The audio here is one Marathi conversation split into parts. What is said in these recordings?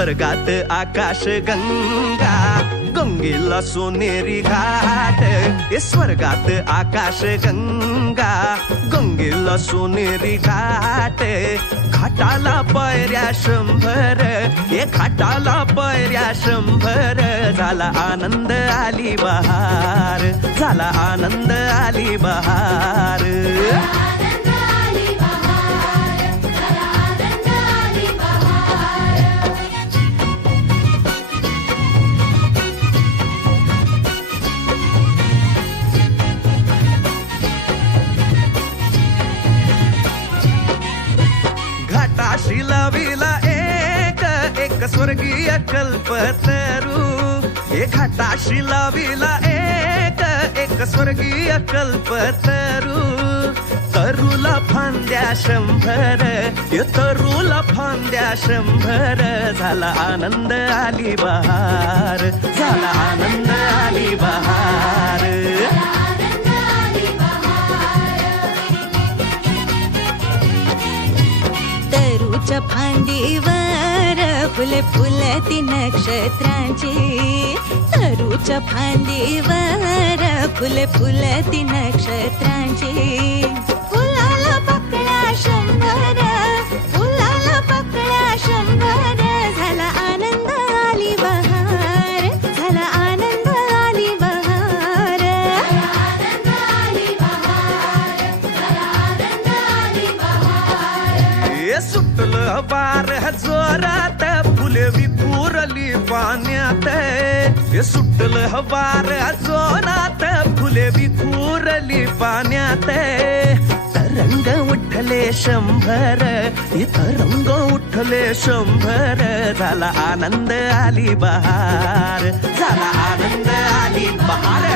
स्वर्गात आकाश गंगा, गंगेला सोनेरी घाट. स्वर्गात आकाश गंगा, गंगेला सोनेरी घाट. घाटाला पायऱ्या 100, घाटाला पायऱ्या 100. झाला आनंद आली बहार, झाला आनंद आली बहार. घाटाशी लाविला एक स्वर्गीय कल्पतरू. घाटाशी लाविला एक स्वर्गीय कल्पतरू. तरुला फांद्या 100, तरुला फांद्या 100. झाला आनंद आली बहार, झाला आनंद आली बहार. तरूच्या फांदीवर फुले फुलती नक्षत्रांची. तरूच्या फांदीवर फुले फुलती नक्षत्रांची. फुलाला पकड्या 100, फुलाला पकड्या 100. झाला आनंद आली बहार, झाला आनंद आली बहार. सुटलं वार जोरात, फुले विखुरली पाण्यात. सुटलं वार जोरात, फुले विखुरली पाण्यात. तरंग उठले 100, तरंग उठले 100. झाला आनंद आली बहार, झाला आनंद आली बहार.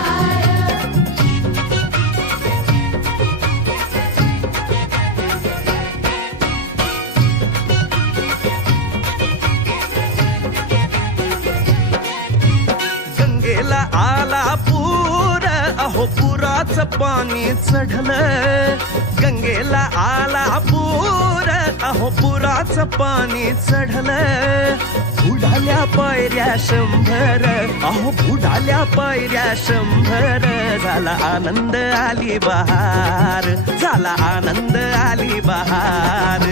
गंगेला आला पूर, अहो पुराचं पाणी चढलं. गंगेला आला पूर, अहो पुराचं पाणी चढलं. बुडाल्या पायऱ्या 100, अहो बुडाल्या पायऱ्या 100. झाला आनंद आली बहार, झाला आनंद आली बहार.